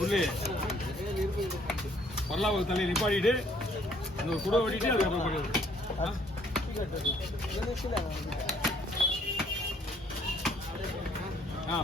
புள்ளி பரலாவுக்கு தண்ணி நிப்பாடிட்டு அந்த குடை ஓட்டிட்டு அதுக்கப்புறம் போயிடுது. ஆ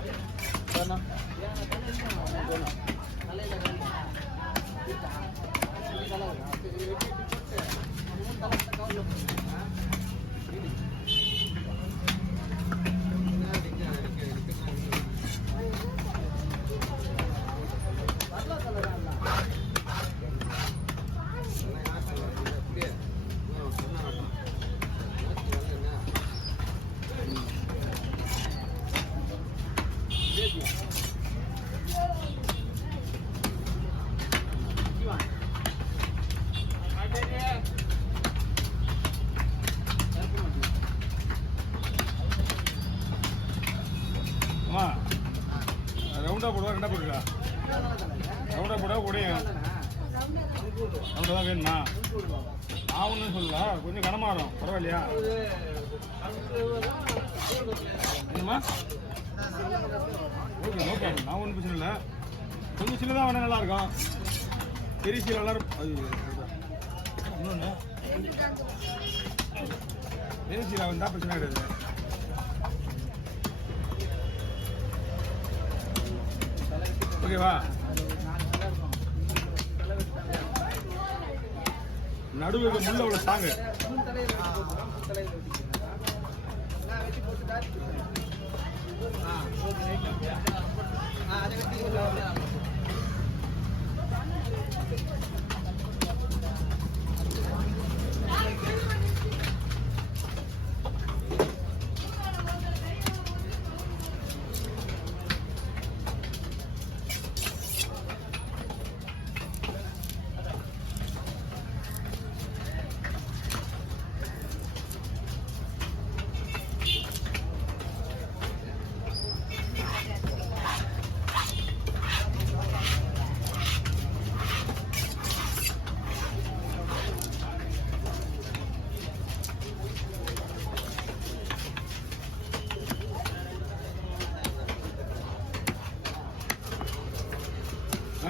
ரவுண்டா போடுவா ரெண்டா போடுறா ரவுண்டா போடுவா உடையும் ரவுண்டா தான் வேணுமா நான் ஒன்றும் சொல்லல கொஞ்சம் கனமாறும் பரவாயில்லையா என்னம்மா ஓகே ஓகே நான் ஒன்றும் பிரச்சனை இல்லை கொஞ்சம் சின்னதாக வேணா நல்லா இருக்கும் பெரிய சீல எல்லாரும் அது இன்னொன்று பெரிய சீலை வந்தால் பிரச்சனை கிடையாது. ஓகேவா நடுவில் முள்ள உள்ள தாங்க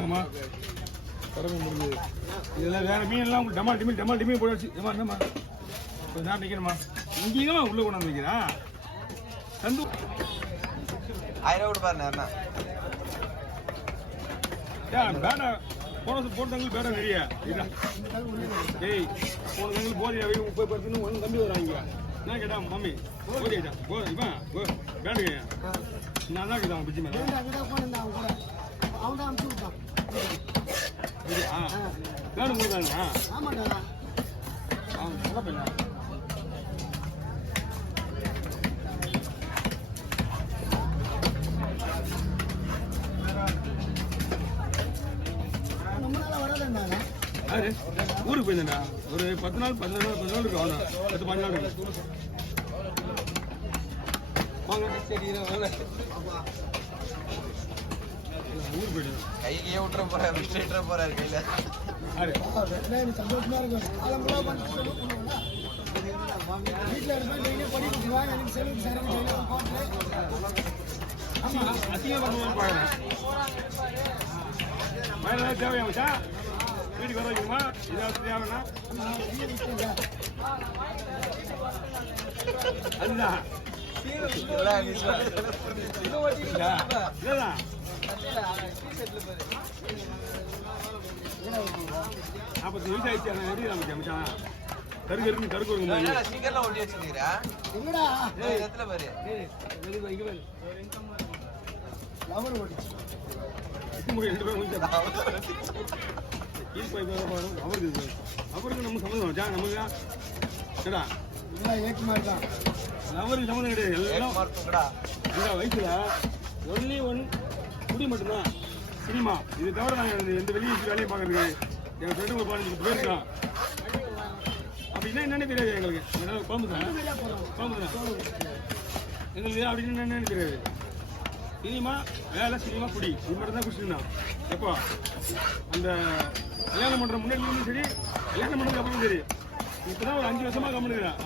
ஆமாம் கடமை முடிஞ்சது. இதெல்லாம் வேறு மீன்லாம் உங்களுக்கு டமால் டிமில் போட வச்சு என்னம்மா கொஞ்சம் நேரம் நிற்கிறேம்மா இங்கேயுமா உள்ளே கொண்டாந்து வைக்கிறேன் தந்து 1000 கொடுப்பாருண்ணே பேடா போட்டவங்களுக்கு பேடா நிறைய ஏய் போனவங்களுக்கு போதையா 30% ஒன்று தம்பி வராங்க என்ன கேட்டா மம்மி போதையா இவன் பேடுங்க நான் தான் கேட்டான் பிடிச்சி மேலே பேடு கொடுத்தாங்க நல்ல பையனா ஊருக்கு போயிருந்தேன்டா ஒரு 10 நாள் 15 நாள் இருக்கு அவனா 10-15 நாள் இருக்கு ஊருக்கு போயிட்டு கையே விட்டுற போறாரு ஸ்ட்ரெயிட்டா போறாரு கையில சந்தோஷமா இருக்கும் வீட்டுல இருப்பேன் படிக்கிறாங்க எனக்கு செலவு அசிங்கம் பண்ணுவோம் பாக்குறேன் மயில தேவையாச்சா வீட்டுக்கு வர வைக்குமா இதாவது தேவைன்னா அதுதான் இல்லதான் 40 வயசு ஆயிடுச்சு எப்படி நமக்கு அமைச்சான் கருக்கு சீக்கிரம் ஒட்டி வச்சிருக்கீரா என்னடா எத்தனை பேரு அவருக்கு நம்ம சம்மந்தம் வச்சா நமக்கு தான் அவருக்கு சம்மந்தம் கிடையாது எல்லாம் இந்த வயசுல ஒன்லி ஒன் குடி மட்டும்தான் சினிமா இது தவிர நாங்கள் எந்த வெளியே வேலையை பார்க்கறதுக்கு எங்கள் ஃப்ரெண்டு ஒரு 15 போயிருக்கோம் அப்படின்னா என்னென்ன தெரியாது எங்களுக்கு குழம்பு தான் எங்களுக்கு அப்படின்னு என்னன்னு தெரியாது சினிமா வேலை சினிமா குடி இது மட்டும் தான் குடிச்சிருந்தோம் எப்போ அந்த கல்யாணம் பண்ணுற முன்னாடி சரி கல்யாணம் பண்ணுறதுக்கு அப்புறம் சரி இப்போ தான் ஒரு 5 வருஷமாக கம்முனுக்குறேன்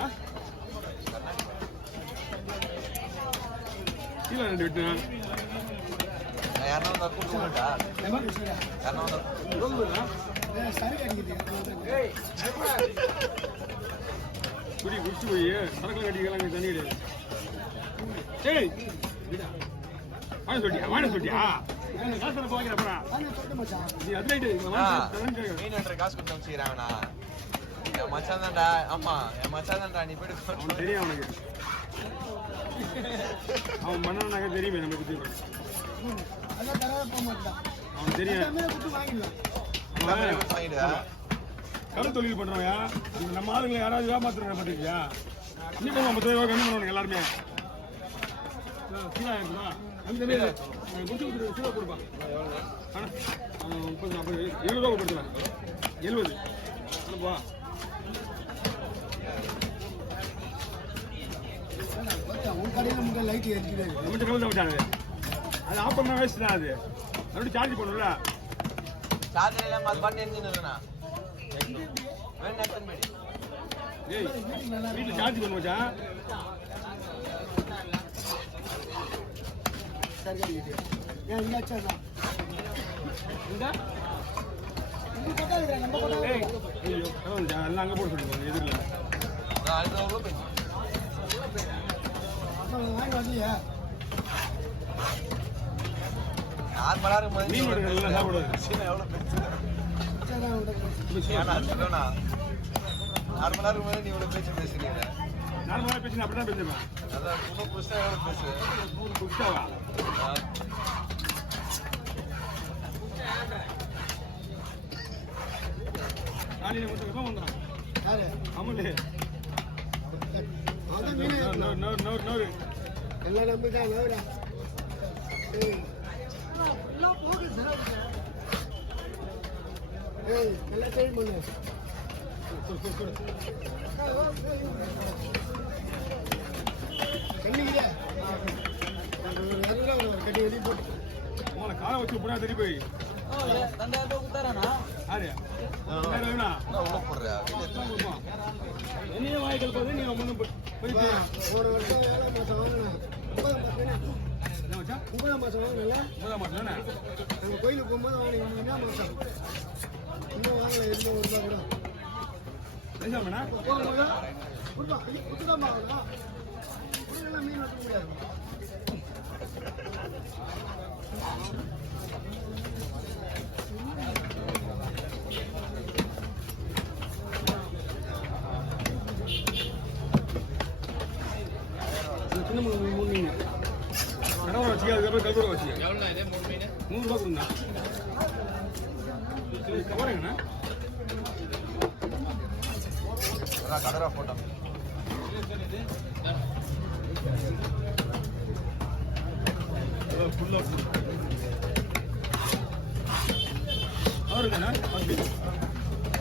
கீழே 2 விட்டுனேன் யாருன்னா வந்தா கூட்டு விடட்டா? யாருன்னா வந்தா சொல்லுண்ணா. சரி அடிக்குது குடி குடிச்சு போய் சரக்குல கட்டிக்கலாம் தண்ணி கிடையாது. ஏய் வாங்க சொல்லிட்டியா காசு வாங்கிற அப்புறம் சொல்லிட்டு மச்சான் நீ அது ரைட்டு மீன் வெட்டுற காசு கொடுத்து வச்சுக்கிறாங்கண்ணா. என் மச்சான் தான்டா. ஆமா என் மச்சான் தான்டா. நீ போயிட்டு அவனுக்கு தெரியும். அவனுக்கு அவன் பண்ணனாக்க தெரியுமே நம்ம பத்தி. அதான் தராத போக மாட்டான் அவனுக்கு தெரியும். தமிழை கொடுத்து வாங்கிடலாம் அவன் வாங்கிடுவா. கடை தொழில் பண்றவயா நம்ம ஆளுங்களை யாராவது ஏமாத்துறாங்க பார்த்துக்கியா? இன்னும் 50 ரூபா கம்மி பண்ணுவாங்க எல்லாருமே. கீழே இருக்குதா அந்த மாரி குடிச்சு கொடுத்துரு கீழே கொடுப்பான். 30 40 70 ரூபா கொடுத்துருவேன். 70 அனுப்பா. உன் கடையில் நமக்கு லைட் எரிச்சுது நம்மகிட்ட கலந்து விட்டாங்க. அது ஆஃப் பண்ண வேஸ்ட் தான். அது மறுபடியும் சார்ஜ் பண்ணும்ல. சார்ஜர் இல்லாம அது பண்ணி எரிஞ்சுன்னு வேணும் எத்தனை பேடி ஏய் வீட்டில் சார்ஜ் பண்ண வச்சான். சரி அடிக்குது ஏன் இங்கே வச்சா இந்த இங்கே பக்கம் இருக்கிற நம்ம பக்கம் ஏய் ஐயோ எல்லாம் அங்கே போட சொல்லுவாங்க எதிரில். அது எவ்வளோ போயிடுச்சு? வாங்கி வரலையா நார்மலா இருக்கும்போது மீன் எடுக்கிறதுலாம் சாப்பிடாது. எவ்வளோ பெருசு நார்மலாக நார்மலா இருக்கும்போது நீ இவ்வளோ பேச்சு பேசுறீங்க. பேசி அப்படி தான் பேசுவேன். அதான் இன்னும் புதுசா எவ்வளோ பேசு. குடிச்சாவா காலையில் மட்டும் வந்துடும். யாரு ஆமாண்டே அதான் மீன் நோரு எல்லாம் நம்பிட்டா நோடா எல்லாம் போகுது சார் ஏய் நல்லா ட்ரெயின் பண்ணு கண்ணிக்கிறியா கட்டி வெளியே போட்டு உங்களை காலை வச்சு போனா தெரிய போய் யாரு வேணா உள்ள போடுறியா? என்னையே வாய்க்கல் பார்த்து நீங்க முன்ன போயிட்டு ஒரு வருஷம் 7 மாதம் வாங்கினேன் 9 மாதம் வாங்கினல 9 மாதம் தானே. நம்ம கோயிலுக்கு போகும்போது வாங்கினீங்க 2 மாதம் இன்னும் வாங்கல 200 ரூபா கூட பேசாமண்ணா போகும்போது கொடுத்துதான் வாங்கலாம் கொடுக்கலாம் மீன் வெட்ட முடியாது சின்ன மூணு மீன் கடவுளை வச்சு அதுக்கப்புறம் கல்வரை வச்சு 100 ரூபா கொடுங்க. கவரங்கண்ணா அதான் கடரா போட்டோம். ஃபுல்லாக அவருங்கண்ணா